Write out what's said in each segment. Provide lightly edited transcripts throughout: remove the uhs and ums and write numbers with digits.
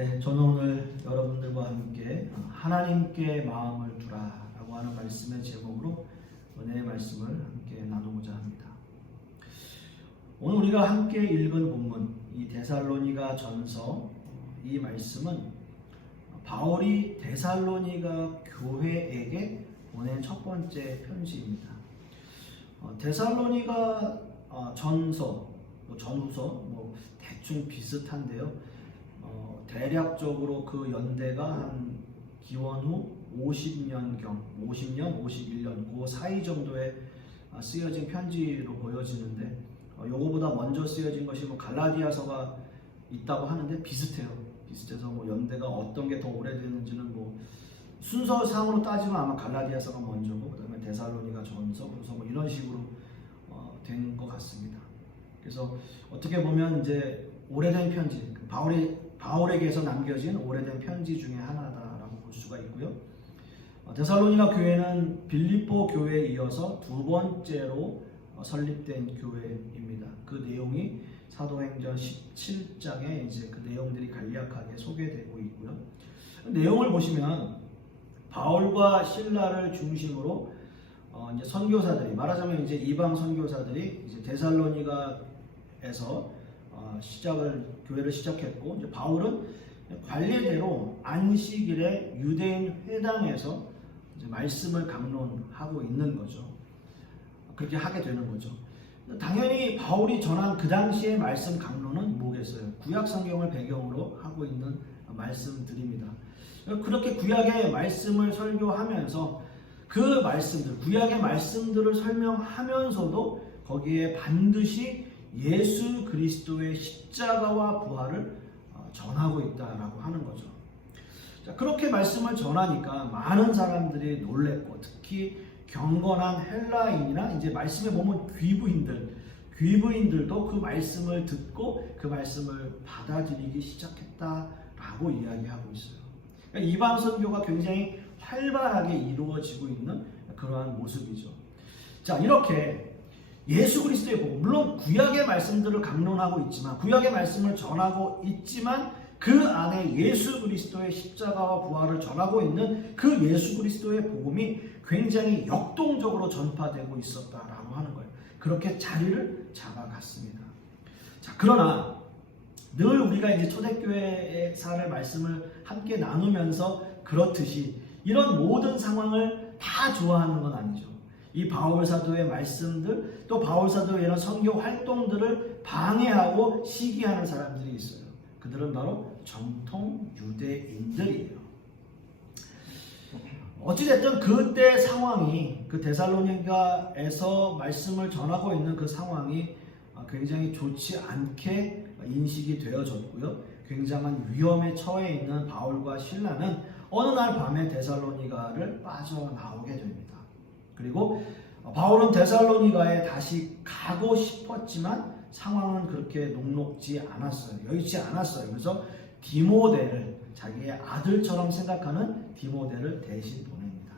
네, 저는 오늘 여러분들과 함께 하나님께 마음을 두라라고 하는 말씀의 제목으로 은혜의 말씀을 함께 나누고자 합니다. 오늘 우리가 함께 읽은 본문, 이 데살로니가 전서, 이 말씀은 바울이 데살로니가 교회에게 보낸 첫 번째 편지입니다. 데살로니가 전서, 전후서 대충 비슷한데요. 대략적으로 그 연대가 한 기원 후 50년경, 50년, 51년 그 사이 정도에 쓰여진 편지로 보여지는데, 요거보다 먼저 쓰여진 것이 갈라디아서가 있다고 하는데 비슷해요. 비슷해서 연대가 어떤 게 더 오래됐는지는 순서상으로 따지면 아마 갈라디아서가 먼저고, 그다음에 데살로니가 전서, 그래서 이런 식으로 된 것 같습니다. 그래서 어떻게 보면 이제 오래된 편지, 바울에게서 남겨진 오래된 편지 중에 하나다라고 볼 수가 있고요. 데살로니가 교회는 빌립보 교회에 이어서 두 번째로 설립된 교회입니다. 그 내용이 사도행전 17장에 이제 그 내용들이 간략하게 소개되고 있고요. 내용을 보시면 바울과 실라를 중심으로 이제 선교사들이, 말하자면 이제 이방 선교사들이 이제 데살로니가에서 교회를 시작했고, 이제 바울은 관례대로 안식일에 유대인 회당에서 이제 말씀을 강론하고 있는 거죠. 그렇게 하게 되는 거죠. 당연히 바울이 전한 그 당시의 말씀 강론은 뭐겠어요? 구약 성경을 배경으로 하고 있는 말씀들입니다. 그렇게 구약의 말씀을 설교하면서 그 말씀들, 구약의 말씀들을 설명하면서도 거기에 반드시 예수 그리스도의 십자가와 부활을 전하고 있다라고 하는 거죠. 자, 그렇게 말씀을 전하니까 많은 사람들이 놀랬고, 특히 경건한 헬라인이나 이제 말씀에 보면 귀부인들도 그 말씀을 듣고 그 말씀을 받아들이기 시작했다라고 이야기하고 있어요. 그러니까 이방 선교가 굉장히 활발하게 이루어지고 있는 그러한 모습이죠. 자, 이렇게 예수 그리스도의 복음, 물론 구약의 말씀들을 강론하고 있지만, 구약의 말씀을 전하고 있지만 그 안에 예수 그리스도의 십자가와 부활을 전하고 있는 그 예수 그리스도의 복음이 굉장히 역동적으로 전파되고 있었다라고 하는 거예요. 그렇게 자리를 잡아갔습니다. 자, 그러나 늘 우리가 이제 초대교회사를 말씀을 함께 나누면서 그렇듯이 이런 모든 상황을 다 좋아하는 건 아니죠. 이 바울 사도의 말씀들, 또 바울 사도의 이런 선교 활동들을 방해하고 시기하는 사람들이 있어요. 그들은 바로 정통 유대인들이에요. 어찌됐든 그때 상황이, 그 데살로니가에서 말씀을 전하고 있는 그 상황이 굉장히 좋지 않게 인식이 되어졌고요. 굉장한 위험에 처해 있는 바울과 실라는 어느 날 밤에 데살로니가를 빠져나오게 됩니다. 그리고 바울은 데살로니가에 다시 가고 싶었지만 상황은 그렇게 녹록지 않았어요. 여의치 않았어요. 그래서 디모데를, 자기의 아들처럼 생각하는 디모데를 대신 보냅니다.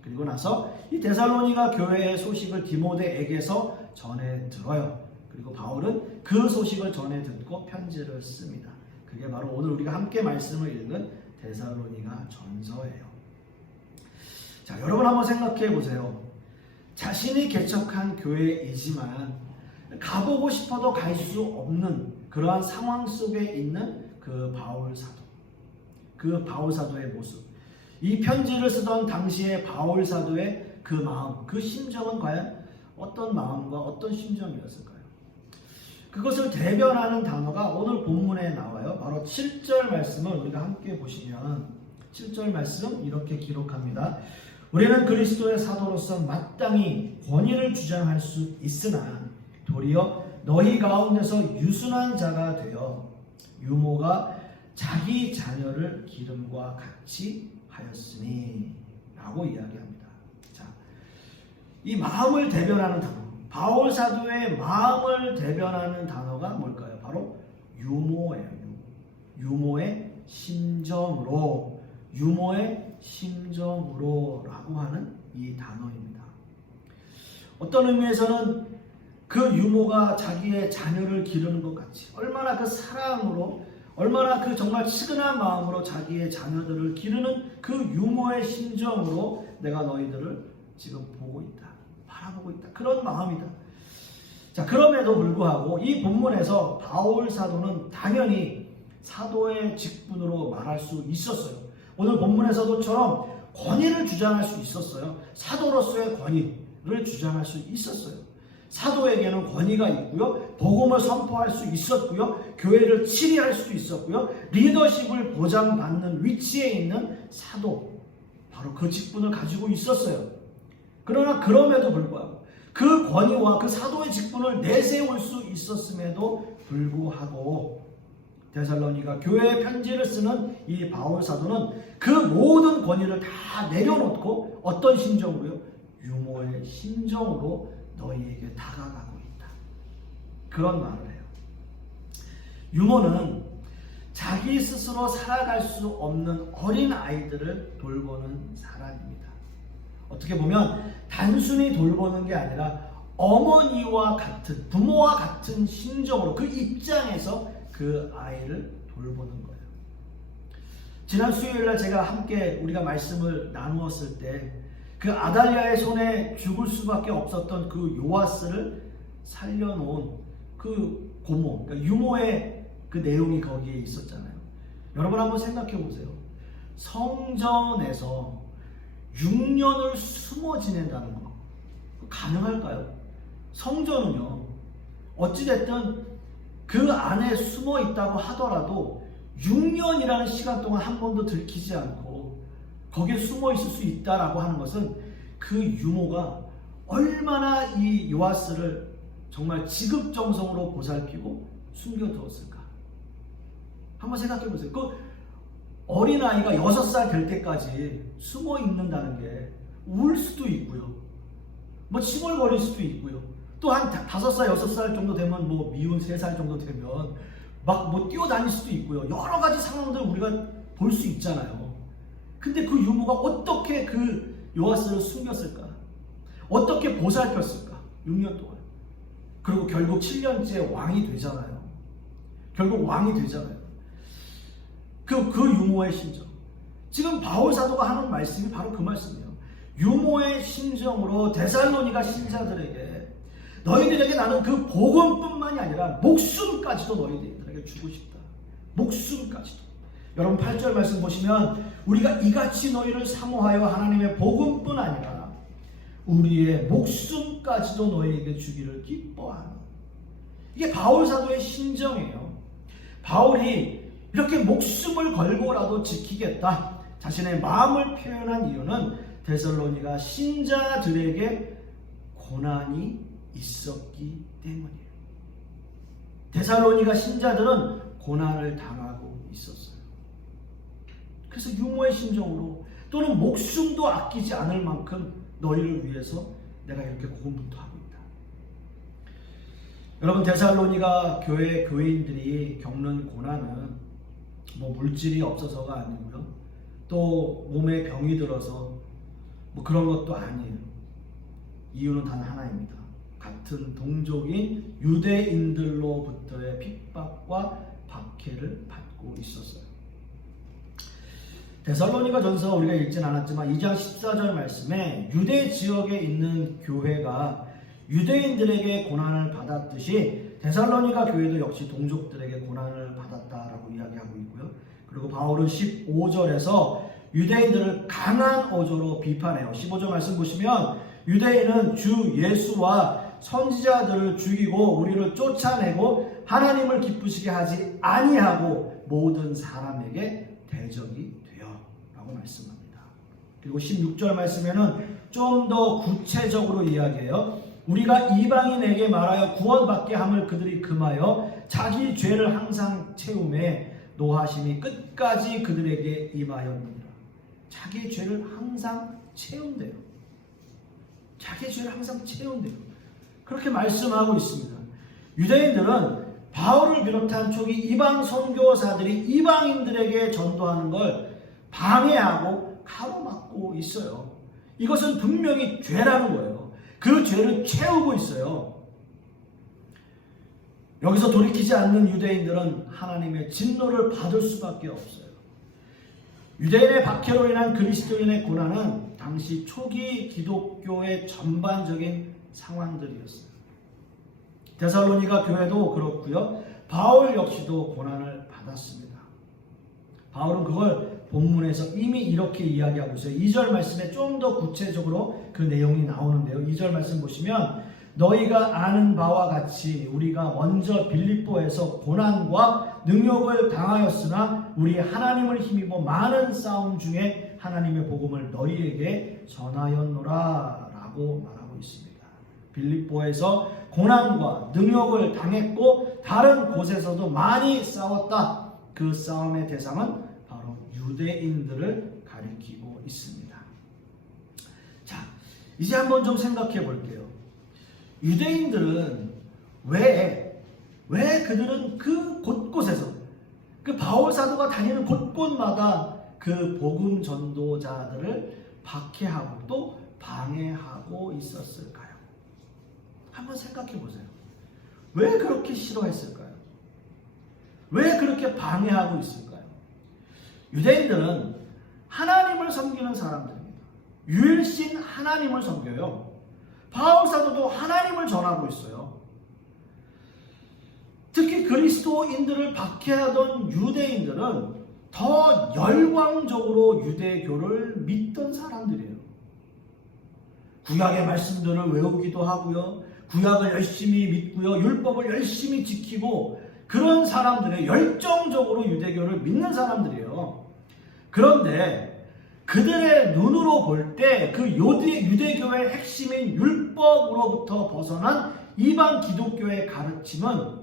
그리고 나서 이 데살로니가 교회의 소식을 디모데에게서 전해 들어요. 그리고 바울은 그 소식을 전해 듣고 편지를 씁니다. 그게 바로 오늘 우리가 함께 말씀을 읽은 데살로니가 전서예요. 자, 여러분 한번 생각해 보세요. 자신이 개척한 교회이지만 가보고 싶어도 갈 수 없는 그러한 상황 속에 있는 그 바울 사도, 그 바울 사도의 모습, 이 편지를 쓰던 당시의 바울 사도의 그 마음, 그 심정은 과연 어떤 마음과 어떤 심정이었을까요? 그것을 대변하는 단어가 오늘 본문에 나와요. 바로 7절 말씀을 우리가 함께 보시면 7절 말씀 이렇게 기록합니다. 우리는 그리스도의 사도로서 마땅히 권위를 주장할 수 있으나 도리어 너희 가운데서 유순한 자가 되어 유모가 자기 자녀를 기름과 같이 하였으니 라고 이야기합니다. 자, 이 마음을 대변하는 단어, 바울 사도의 마음을 대변하는 단어가 뭘까요? 바로 유모예요. 유모의 심정으로, 유모의 심정으로라고 하는 이 단어입니다. 어떤 의미에서는 그 유모가 자기의 자녀를 기르는 것 같이, 얼마나 그 사랑으로 얼마나 그 정말 측은한 마음으로 자기의 자녀들을 기르는 그 유모의 심정으로 내가 너희들을 지금 보고 있다. 바라보고 있다. 그런 마음이다. 자, 그럼에도 불구하고 이 본문에서 바울 사도는 당연히 사도의 직분으로 말할 수 있었어요. 오늘 본문에서도처럼 권위를 주장할 수 있었어요. 사도로서의 권위를 주장할 수 있었어요. 사도에게는 권위가 있고요. 복음을 선포할 수 있었고요. 교회를 치리할 수 있었고요. 리더십을 보장받는 위치에 있는 사도, 바로 그 직분을 가지고 있었어요. 그러나 그럼에도 불구하고 그 권위와 그 사도의 직분을 내세울 수 있었음에도 불구하고 데살로니가 교회에 편지를 쓰는 이 바울 사도는 그 모든 권위를 다 내려놓고 어떤 심정으로요? 유모의 심정으로 너희에게 다가가고 있다. 그런 말을 해요. 유모는 자기 스스로 살아갈 수 없는 어린 아이들을 돌보는 사람입니다. 어떻게 보면 단순히 돌보는 게 아니라 어머니와 같은, 부모와 같은 심정으로 그 입장에서 그 아이를 돌보는 거예요. 지난 수요일날 제가 함께 우리가 말씀을 나누었을 때 그 아달랴의 손에 죽을 수밖에 없었던 그 요아스를 살려놓은 그 고모, 그러니까 유모의 그 내용이 거기에 있었잖아요. 여러분 한번 생각해 보세요. 성전에서 6년을 숨어 지낸다는 거 가능할까요? 성전은요, 어찌됐든 그 안에 숨어 있다고 하더라도 6년이라는 시간 동안 한 번도 들키지 않고 거기에 숨어 있을 수 있다라고 하는 것은 그 유모가 얼마나 이 요아스를 정말 지극정성으로 보살피고 숨겨두었을까. 한번 생각해 보세요. 그 어린아이가 6살 될 때까지 숨어 있는다는 게 울 수도 있고요. 뭐 칭얼거릴 수도 있고요. 또 한 5살, 6살 정도 되면 뭐 미운 3살 정도 되면 막 뭐 뛰어다닐 수도 있고요. 여러 가지 상황들 우리가 볼 수 있잖아요. 근데 그 유모가 어떻게 그 요아스를 숨겼을까? 어떻게 보살폈을까? 6년 동안. 그리고 결국 7년째 왕이 되잖아요. 결국 왕이 되잖아요. 그 유모의 심정. 지금 바울 사도가 하는 말씀이 바로 그 말씀이에요. 유모의 심정으로 데살로니가 신자들에게 너희들에게 나는 그 복음뿐만이 아니라 목숨까지도 너희들에게 주고 싶다. 목숨까지도. 여러분 8절 말씀 보시면 우리가 이같이 너희를 사모하여 하나님의 복음뿐 아니라 우리의 목숨까지도 너희에게 주기를 기뻐하는, 이게 바울 사도의 심정이에요. 바울이 이렇게 목숨을 걸고라도 지키겠다 자신의 마음을 표현한 이유는 데살로니가 신자들에게 고난이 있었기 때문이에요. 데살로니가 신자들은 고난을 당하고 있었어요. 그래서 유모의 심정으로 또는 목숨도 아끼지 않을 만큼 너희를 위해서 내가 이렇게 고군분투하고 있다. 여러분 데살로니가 교회인들이 겪는 고난은 뭐 물질이 없어서가 아니고요. 또 몸에 병이 들어서 뭐 그런 것도 아니에요. 이유는 단 하나입니다. 같은 동족인 유대인들로부터의 핍박과 박해를 받고 있었어요. 데살로니가 전서 우리가 읽진 않았지만 2장 14절 말씀에 유대 지역에 있는 교회가 유대인들에게 고난을 받았듯이 데살로니가 교회도 역시 동족들에게 고난을 받았다라고 이야기하고 있고요. 그리고 바울은 15절에서 유대인들을 강한 어조로 비판해요. 15절 말씀 보시면 유대인은 주 예수와 선지자들을 죽이고 우리를 쫓아내고 하나님을 기쁘시게 하지 아니하고 모든 사람에게 대적이 되어 라고 말씀합니다. 그리고 16절 말씀에는 좀 더 구체적으로 이야기해요. 우리가 이방인에게 말하여 구원받게 함을 그들이 금하여 자기 죄를 항상 채우매 노하심이 끝까지 그들에게 임하였느니라. 자기의 죄를 항상 채운대요. 자기의 죄를 항상 채운대요. 그렇게 말씀하고 있습니다. 유대인들은 바울을 비롯한 초기 이방 선교사들이 이방인들에게 전도하는 걸 방해하고 가로막고 있어요. 이것은 분명히 죄라는 거예요. 그 죄를 채우고 있어요. 여기서 돌이키지 않는 유대인들은 하나님의 진노를 받을 수밖에 없어요. 유대인의 박해로 인한 그리스도인의 고난은 당시 초기 기독교의 전반적인 상황들이었어요. 데살로니가 교회도 그렇고요. 바울 역시도 고난을 받았습니다. 바울은 그걸 본문에서 이미 이렇게 이야기하고 있어요. 2절 말씀에 좀 더 구체적으로 그 내용이 나오는데요. 2절 말씀 보시면 너희가 아는 바와 같이 우리가 먼저 빌립보에서 고난과 능욕을 당하였으나 우리 하나님을 힘입어 많은 싸움 중에 하나님의 복음을 너희에게 전하였노라 라고 말하고 있습니다. 빌립보에서 고난과 능욕을 당했고 다른 곳에서도 많이 싸웠다. 그 싸움의 대상은 바로 유대인들을 가리키고 있습니다. 자, 이제 한번 좀 생각해 볼게요. 유대인들은 왜 그들은 그 곳곳에서 그 바울 사도가 다니는 곳곳마다 그 복음 전도자들을 박해하고 또 방해하고 있었을까요? 한번 생각해 보세요. 왜 그렇게 싫어했을까요? 왜 그렇게 방해하고 있을까요? 유대인들은 하나님을 섬기는 사람들입니다. 유일신 하나님을 섬겨요. 바울 사도도 하나님을 전하고 있어요. 특히 그리스도인들을 박해하던 유대인들은 더 열광적으로 유대교를 믿던 사람들이에요. 구약의 말씀들을 외우기도 하고요. 구약을 열심히 믿고요. 율법을 열심히 지키고 그런 사람들의 열정적으로 유대교를 믿는 사람들이에요. 그런데 그들의 눈으로 볼 때 그 유대교의 핵심인 율법으로부터 벗어난 이방 기독교의 가르침은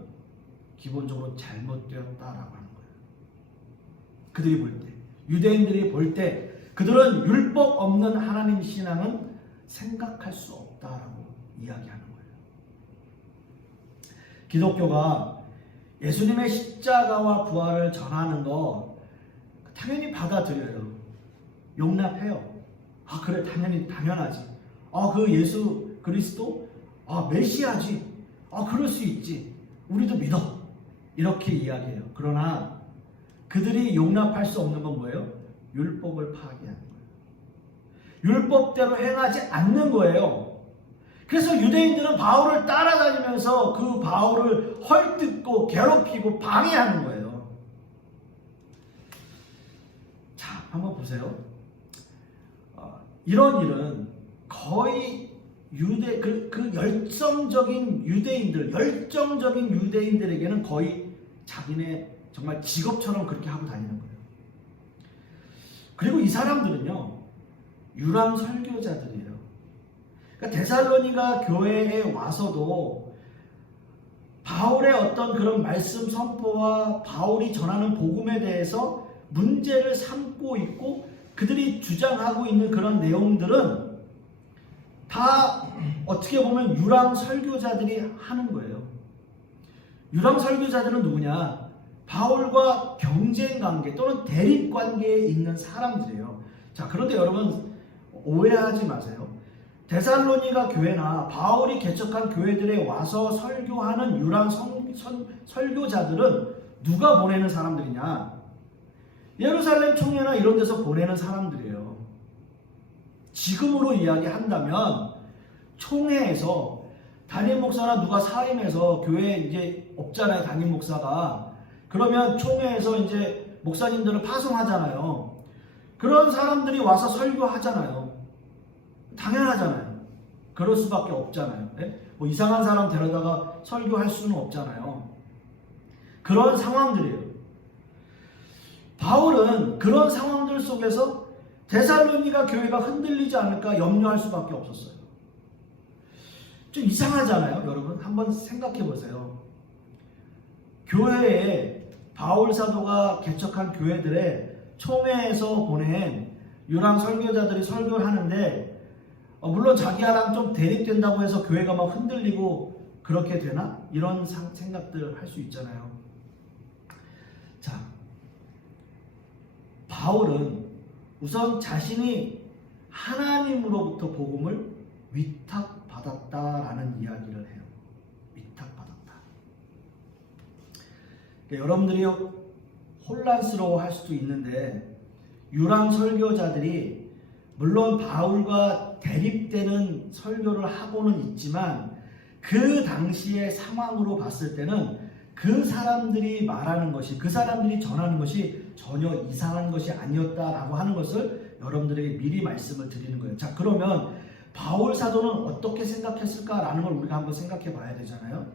기본적으로 잘못되었다라고 하는 거예요. 그들이 볼 때, 유대인들이 볼 때 그들은 율법 없는 하나님 신앙은 생각할 수 없다라고 이야기하는 거예요. 기독교가 예수님의 십자가와 부활을 전하는 거 당연히 받아들여요. 용납해요. 아, 그래, 당연하지. 아, 그 예수 그리스도? 아, 메시아지. 아, 그럴 수 있지. 우리도 믿어. 이렇게 이야기해요. 그러나 그들이 용납할 수 없는 건 뭐예요? 율법을 파괴하는 거예요. 율법대로 행하지 않는 거예요. 그래서 유대인들은 바울을 따라다니면서 그 바울을 헐뜯고 괴롭히고 방해하는 거예요. 자, 한번 보세요. 이런 일은 거의 그 열정적인 유대인들에게는 거의 자기네 정말 직업처럼 그렇게 하고 다니는 거예요. 그리고 이 사람들은요, 유랑 설교자들이에요. 그러니까 데살로니가 교회에 와서도 바울의 어떤 그런 말씀 선포와 바울이 전하는 복음에 대해서 문제를 삼고 있고 그들이 주장하고 있는 그런 내용들은 다 어떻게 보면 유랑 설교자들이 하는 거예요. 유랑 설교자들은 누구냐? 바울과 경쟁 관계 또는 대립 관계에 있는 사람들이에요. 자, 그런데 여러분 오해하지 마세요. 데살로니가 교회나 바울이 개척한 교회들에 와서 설교하는 유랑 설교자들은 누가 보내는 사람들이냐? 예루살렘 총회나 이런 데서 보내는 사람들이에요. 지금으로 이야기한다면 총회에서 담임 목사나 누가 사임해서 교회에 이제 없잖아요, 담임 목사가. 그러면 총회에서 이제 목사님들을 파송하잖아요. 그런 사람들이 와서 설교하잖아요. 당연하잖아요. 그럴 수밖에 없잖아요. 네? 뭐 이상한 사람 데려다가 설교할 수는 없잖아요. 그런 상황들이에요. 바울은 그런 상황들 속에서 데살로니가 교회가 흔들리지 않을까 염려할 수밖에 없었어요. 좀 이상하잖아요, 여러분. 한번 생각해 보세요. 교회에 바울 사도가 개척한 교회들의 총회에서 보낸 유랑 설교자들이 설교를 하는데 물론 자기야랑 좀 대립된다고 해서 교회가 막 흔들리고 그렇게 되나? 이런 생각들 할 수 있잖아요. 자, 바울은 우선 자신이 하나님으로부터 복음을 위탁받았다라는 이야기를 해요. 위탁받았다. 그러니까 여러분들이 혼란스러워 할 수도 있는데, 유랑 설교자들이 물론 바울과 대립되는 설교를 하고는 있지만 그 당시의 상황으로 봤을 때는 그 사람들이 말하는 것이, 그 사람들이 전하는 것이 전혀 이상한 것이 아니었다라고 하는 것을 여러분들에게 미리 말씀을 드리는 거예요. 자, 그러면 바울 사도는 어떻게 생각했을까라는 걸 우리가 한번 생각해 봐야 되잖아요.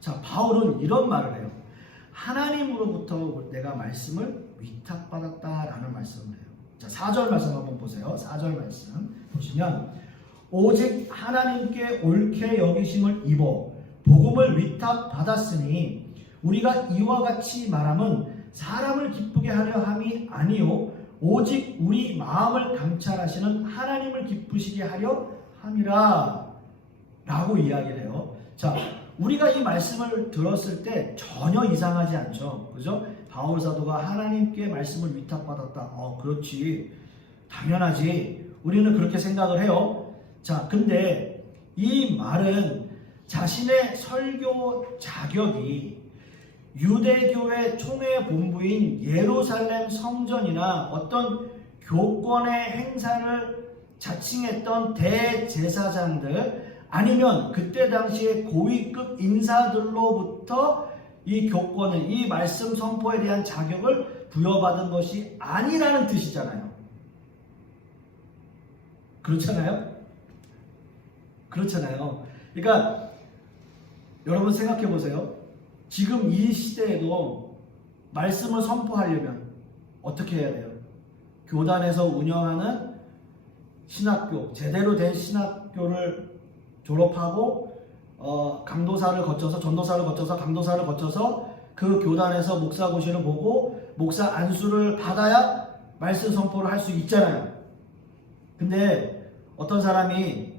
자, 바울은 이런 말을 해요. 하나님으로부터 내가 말씀을 위탁받았다라는 말씀을 해요. 자, 4절 말씀 한번 보세요. 4절 말씀 보시면, 오직 하나님께 옳게 여기심을 입어 복음을 위탁받았으니 우리가 이와 같이 말함은 사람을 기쁘게 하려 함이 아니요 오직 우리 마음을 감찰하시는 하나님을 기쁘시게 하려 함이라 라고 이야기를 해요. 자, 우리가 이 말씀을 들었을 때 전혀 이상하지 않죠. 그죠? 바울 사도가 하나님께 말씀을 위탁받았다. 그렇지. 당연하지. 우리는 그렇게 생각을 해요. 자, 근데 이 말은 자신의 설교 자격이 유대교회 총회 본부인 예루살렘 성전이나 어떤 교권의 행사를 자칭했던 대제사장들, 아니면 그때 당시에 고위급 인사들로부터 이 교권을, 이 말씀 선포에 대한 자격을 부여받은 것이 아니라는 뜻이잖아요. 그렇잖아요? 그렇잖아요. 그러니까 여러분 생각해 보세요. 지금 이 시대에도 말씀을 선포하려면 어떻게 해야 돼요? 교단에서 운영하는 신학교, 제대로 된 신학교를 졸업하고 강도사를 거쳐서, 전도사를 거쳐서, 강도사를 거쳐서 그 교단에서 목사고시를 보고 목사 안수를 받아야 말씀 선포를 할 수 있잖아요. 근데 어떤 사람이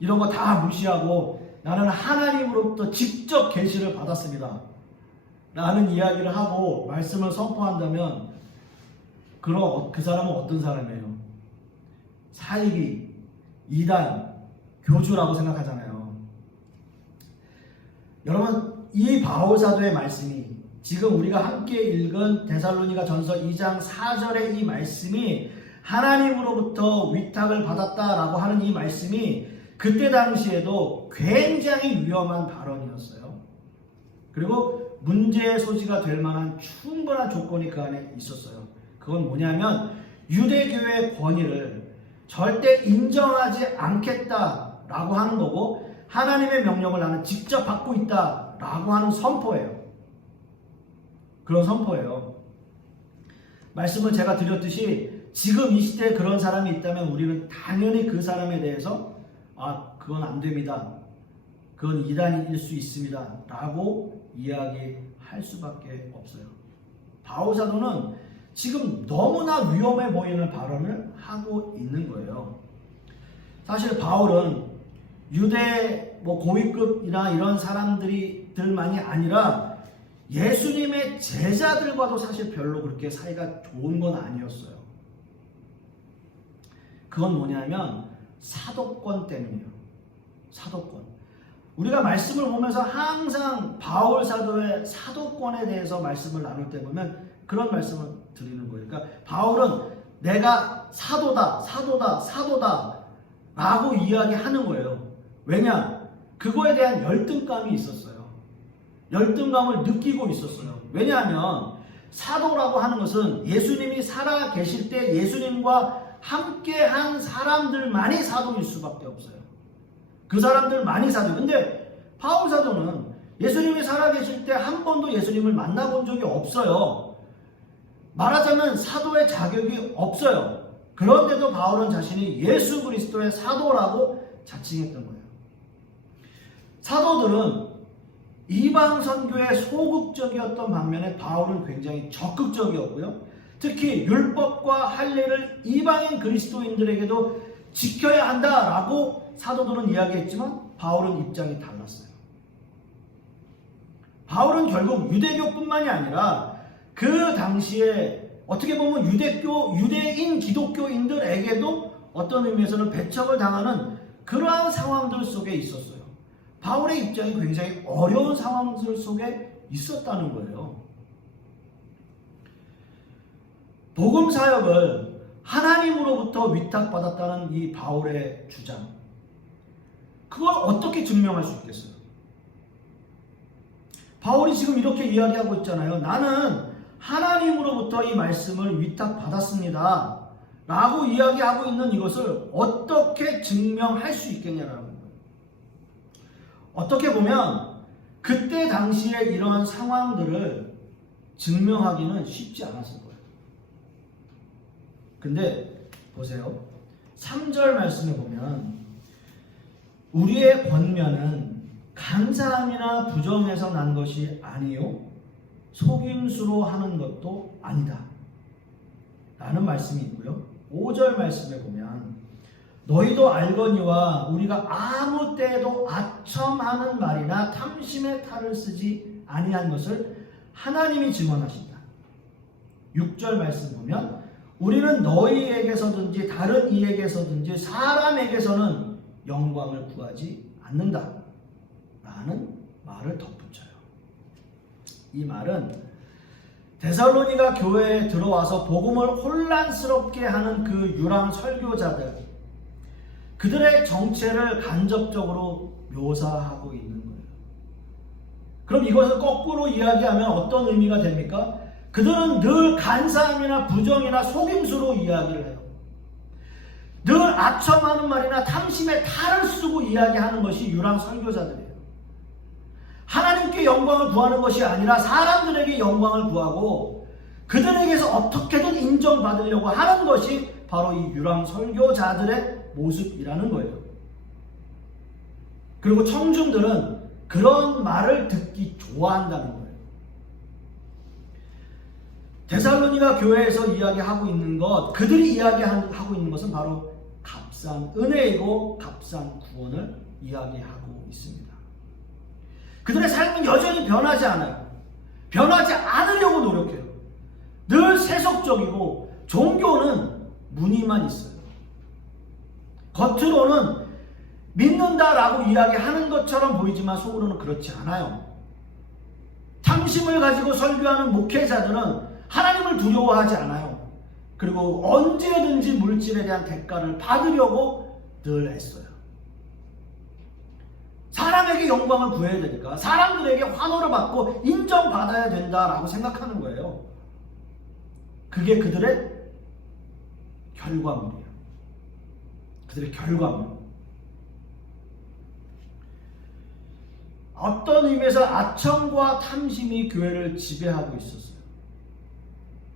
이런 거 다 무시하고 나는 하나님으로부터 직접 계시를 받았습니다 라는 이야기를 하고 말씀을 선포한다면 그럼 그 사람은 어떤 사람이에요? 사이비, 이단, 교주라고 생각하잖아요. 여러분, 이 바울 사도의 말씀이, 지금 우리가 함께 읽은 데살로니가 전서 2장 4절의 이 말씀이 하나님으로부터 위탁을 받았다라고 하는 이 말씀이 그때 당시에도 굉장히 위험한 발언이었어요. 그리고 문제의 소지가 될 만한 충분한 조건이 그 안에 있었어요. 그건 뭐냐면 유대교의 권위를 절대 인정하지 않겠다라고 하는 거고, 하나님의 명령을 나는 직접 받고 있다라고 하는 선포예요. 그런 선포예요. 말씀을 제가 드렸듯이 지금 이 시대에 그런 사람이 있다면 우리는 당연히 그 사람에 대해서 그건 안 됩니다, 그건 이단일 수 있습니다 라고 이야기할 수밖에 없어요. 바울 사도는 지금 너무나 위험해 보이는 발언을 하고 있는 거예요. 사실 바울은 유대 고위급이나 이런 사람들만이 아니라 예수님의 제자들과도 사실 별로 그렇게 사이가 좋은 건 아니었어요. 그건 뭐냐면 사도권 때문이에요. 사도권. 우리가 말씀을 보면서 항상 바울 사도의 사도권에 대해서 말씀을 나눌 때 보면 그런 말씀을 드리는 거예요. 그러니까 바울은 내가 사도다, 사도다, 사도다 라고 이야기하는 거예요. 왜냐? 그거에 대한 열등감이 있었어요. 열등감을 느끼고 있었어요. 왜냐하면 사도라고 하는 것은 예수님이 살아 계실 때 예수님과 함께한 사람들만이 사도일 수밖에 없어요. 그 사람들만이 사도. 근데 바울 사도는 예수님이 살아 계실 때 한 번도 예수님을 만나본 적이 없어요. 말하자면 사도의 자격이 없어요. 그런데도 바울은 자신이 예수 그리스도의 사도라고 자칭했던 거예요. 사도들은 이방 선교에 소극적이었던 반면에 바울은 굉장히 적극적이었고요. 특히 율법과 할례를 이방인 그리스도인들에게도 지켜야 한다라고 사도들은 이야기했지만 바울은 입장이 달랐어요. 바울은 결국 유대교뿐만이 아니라 그 당시에 어떻게 보면 유대인 기독교인들에게도 어떤 의미에서는 배척을 당하는 그러한 상황들 속에 있었어요. 바울의 입장이 굉장히 어려운 상황들 속에 있었다는 거예요. 복음 사역을 하나님으로부터 위탁받았다는 이 바울의 주장, 그걸 어떻게 증명할 수 있겠어요? 바울이 지금 이렇게 이야기하고 있잖아요. 나는 하나님으로부터 이 말씀을 위탁받았습니다 라고 이야기하고 있는 이것을 어떻게 증명할 수 있겠냐라는 거예요. 어떻게 보면 그때 당시에 이러한 상황들을 증명하기는 쉽지 않았을 거예요. 근데 보세요. 3절 말씀에 보면 우리의 권면은 간사함이나 부정에서 난 것이 아니요 속임수로 하는 것도 아니다 라는 말씀이 있고요. 5절 말씀에 보면 너희도 알거니와 우리가 아무 때에도 아첨하는 말이나 탐심의 탈을 쓰지 아니한 것을 하나님이 증언하신다. 6절 말씀 보면 우리는 너희에게서든지 다른 이에게서든지 사람에게서는 영광을 구하지 않는다 라는 말을 덧붙여요. 이 말은 데살로니가 교회에 들어와서 복음을 혼란스럽게 하는 그 유랑 설교자들, 그들의 정체를 간접적으로 묘사하고 있는 거예요. 그럼 이것을 거꾸로 이야기하면 어떤 의미가 됩니까? 그들은 늘 간사함이나 부정이나 속임수로 이야기를 해요. 늘 아첨하는 말이나 탐심의 탈을 쓰고 이야기하는 것이 유랑 설교자들이에요. 하나님께 영광을 구하는 것이 아니라 사람들에게 영광을 구하고 그들에게서 어떻게든 인정받으려고 하는 것이 바로 이 유랑 설교자들의 모습이라는 거예요. 그리고 청중들은 그런 말을 듣기 좋아한다는 거예요. 데살로니가 교회에서 이야기하고 있는 것, 그들이 이야기하고 있는 것은 바로 값싼 은혜이고 값싼 구원을 이야기하고 있습니다. 그들의 삶은 여전히 변하지 않아요. 변하지 않으려고 노력해요. 늘 세속적이고 종교는 무늬만 있어요. 겉으로는 믿는다라고 이야기하는 것처럼 보이지만 속으로는 그렇지 않아요. 탐심을 가지고 설교하는 목회자들은 하나님을 두려워하지 않아요. 그리고 언제든지 물질에 대한 대가를 받으려고 늘 애써요. 사람에게 영광을 구해야 되니까 사람들에게 환호를 받고 인정받아야 된다라고 생각하는 거예요. 그게 그들의 결과물이에요. 그들의 결과물. 어떤 의미에서 아첨과 탐심이 교회를 지배하고 있었어요.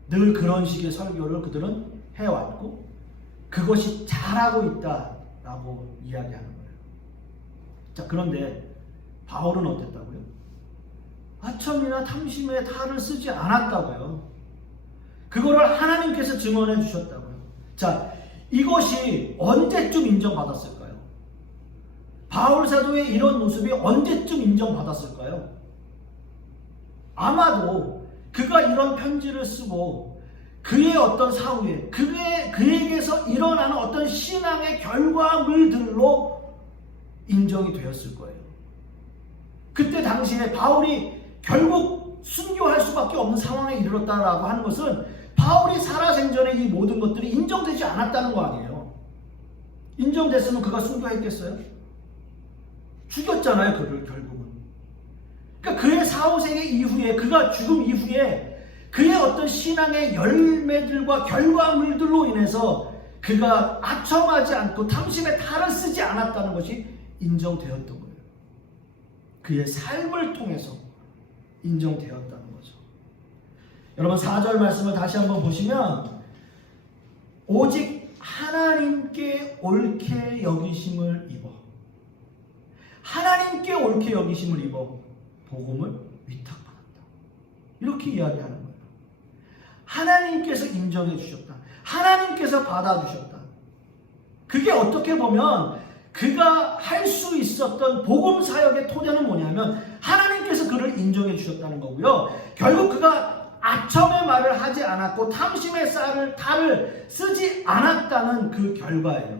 늘 그런 식의 설교를 그들은 해왔고 그것이 잘하고 있다라고 이야기하는 거예요. 자, 그런데 바울은 어땠다고요? 아첨이나 탐심의 탈을 쓰지 않았다고요. 그거를 하나님께서 증언해 주셨다고요. 자, 이것이 언제쯤 인정받았을까요? 바울 사도의 이런 모습이 언제쯤 인정받았을까요? 아마도 그가 이런 편지를 쓰고 그의 어떤 사후에 그에게서 일어나는 어떤 신앙의 결과물들로 인정이 되었을 거예요. 그때 당시에 바울이 결국 순교할 수밖에 없는 상황에 이르렀다라고 하는 것은 바울이 살아생전에 이 모든 것들이 인정되지 않았다는 거 아니에요. 인정됐으면 그가 순교했겠어요? 죽였잖아요, 그를 결국은. 그러니까 그의 사후생애 이후에, 그가 죽음 이후에 그의 어떤 신앙의 열매들과 결과물들로 인해서 그가 아첨하지 않고 탐심의 탈을 쓰지 않았다는 것이 인정되었던 거예요. 그의 삶을 통해서 인정되었다는 거죠. 여러분 4절 말씀을 다시 한번 보시면 오직 하나님께 옳게 여기심을 입어 하나님께 옳게 여기심을 입어 복음을 위탁받았다. 이렇게 이야기하는 거예요. 하나님께서 인정해 주셨다. 하나님께서 받아주셨다. 그게 어떻게 보면 그가 할 수 있었던 복음 사역의 토대는 뭐냐면 하나님께서 그를 인정해 주셨다는 거고요. 결국 그가 아첨의 말을 하지 않았고 탐심의 탈을 쓰지 않았다는 그 결과예요.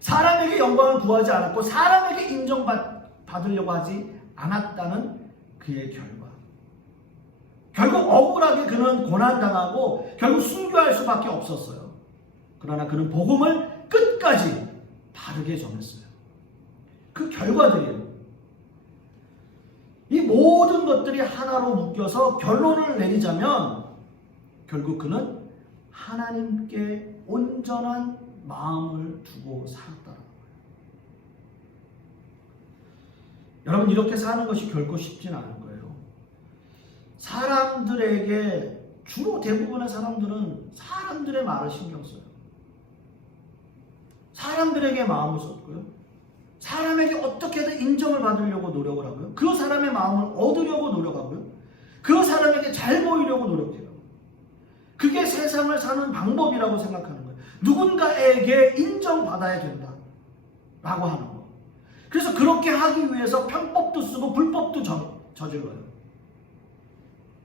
사람에게 영광을 구하지 않았고 사람에게 인정받으려고 하지 않았다는 그의 결과. 결국 억울하게 그는 고난당하고 결국 순교할 수밖에 없었어요. 그러나 그는 복음을 끝까지 바르게 전했어요. 그 결과들이에요. 이 모든 것들이 하나로 묶여서 결론을 내리자면 결국 그는 하나님께 온전한 마음을 두고 살았다는 거예요. 여러분, 이렇게 사는 것이 결코 쉽지는 않은 거예요. 사람들에게, 주로 대부분의 사람들은 사람들의 말을 신경 써요. 사람들에게 마음을 쏟고요. 사람에게 어떻게든 인정을 받으려고 노력을 하고요. 그 사람의 마음을 얻으려고 노력하고요. 그 사람에게 잘 보이려고 노력해요. 그게 세상을 사는 방법이라고 생각하는 거예요. 누군가에게 인정받아야 된다 라고 하는 거. 그래서 그렇게 하기 위해서 편법도 쓰고 불법도 저질러요.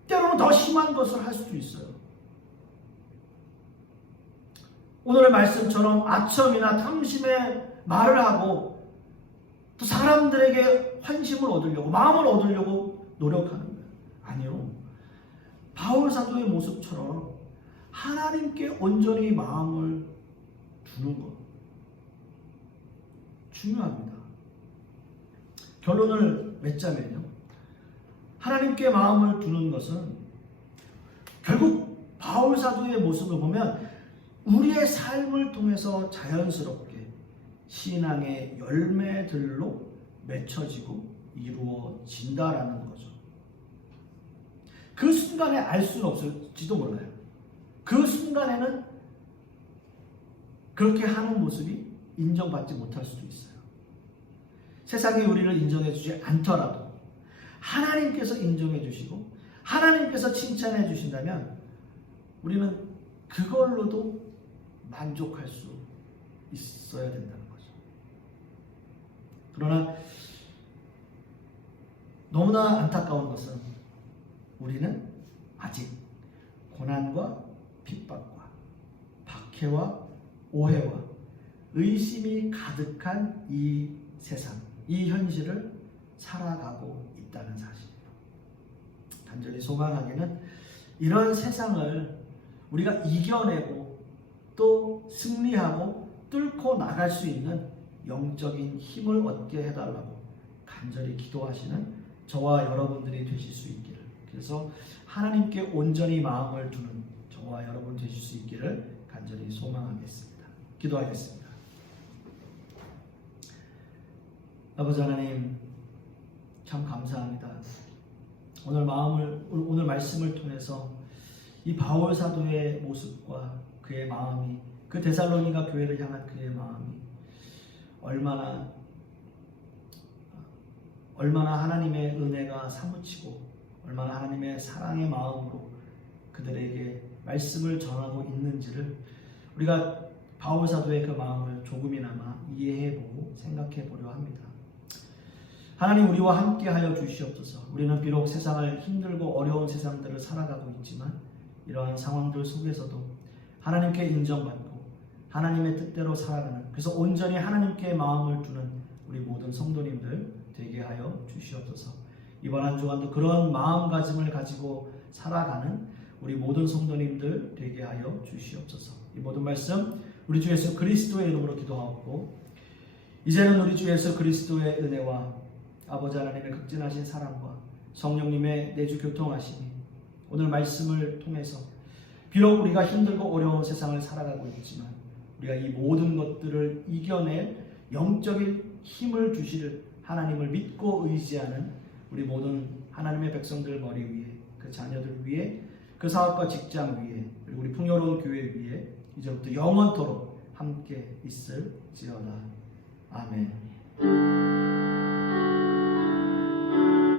때로는 더 심한 것을 할 수도 있어요. 오늘의 말씀처럼 아첨이나 탐심의 말을 하고 또 사람들에게 환심을 얻으려고, 마음을 얻으려고 노력하는 거예요. 아니요. 바울 사도의 모습처럼 하나님께 온전히 마음을 두는 것 중요합니다. 결론을 맺자면요, 하나님께 마음을 두는 것은 결국 바울 사도의 모습을 보면 우리의 삶을 통해서 자연스럽게 신앙의 열매들로 맺혀지고 이루어진다라는 거죠. 그 순간에 알 수는 없을지도 몰라요. 그 순간에는 그렇게 하는 모습이 인정받지 못할 수도 있어요. 세상이 우리를 인정해 주지 않더라도 하나님께서 인정해 주시고 하나님께서 칭찬해 주신다면 우리는 그걸로도 만족할 수 있어야 된다는 거죠. 그러나 너무나 안타까운 것은 우리는 아직 고난과 핍박과 박해와 오해와 의심이 가득한 이 세상, 이 현실을 살아가고 있다는 사실이에요. 간절히 소망하기는 이런 세상을 우리가 이겨내고 또 승리하고 뚫고 나갈 수 있는 영적인 힘을 얻게 해달라고 간절히 기도하시는 저와 여러분들이 되실 수 있기를, 그래서 하나님께 온전히 마음을 두는 저와 여러분 되실 수 있기를 간절히 소망하겠습니다. 기도하겠습니다. 아버지 하나님, 참 감사합니다. 오늘 말씀을 통해서 이 바울 사도의 모습과 그의 마음이, 그 데살로니가 교회를 향한 그의 마음이 얼마나 하나님의 은혜가 사무치고 얼마나 하나님의 사랑의 마음으로 그들에게 말씀을 전하고 있는지를 우리가 바울 사도의 그 마음을 조금이나마 이해해보고 생각해보려 합니다. 하나님, 우리와 함께하여 주시옵소서. 우리는 비록 세상을 힘들고 어려운 세상들을 살아가고 있지만 이러한 상황들 속에서도 하나님께 인정받고 하나님의 뜻대로 살아가는, 그래서 온전히 하나님께 마음을 두는 우리 모든 성도님들 되게 하여 주시옵소서. 이번 한 주간도 그런 마음가짐을 가지고 살아가는 우리 모든 성도님들 되게 하여 주시옵소서. 이 모든 말씀 우리 주 예수 그리스도의 이름으로 기도하옵고, 이제는 우리 주 예수 그리스도의 은혜와 아버지 하나님의 극진하신 사랑과 성령님의 내주 교통하심이 오늘 말씀을 통해서 비록 우리가 힘들고 어려운 세상을 살아가고 있지만 우리가 이 모든 것들을 이겨낼 영적인 힘을 주실 하나님을 믿고 의지하는 우리 모든 하나님의 백성들 머리 위에, 그 자녀들 위에, 그 사업과 직장 위에, 그리고 우리 풍요로운 교회 위에 이제부터 영원토록 함께 있을지어다. 아멘.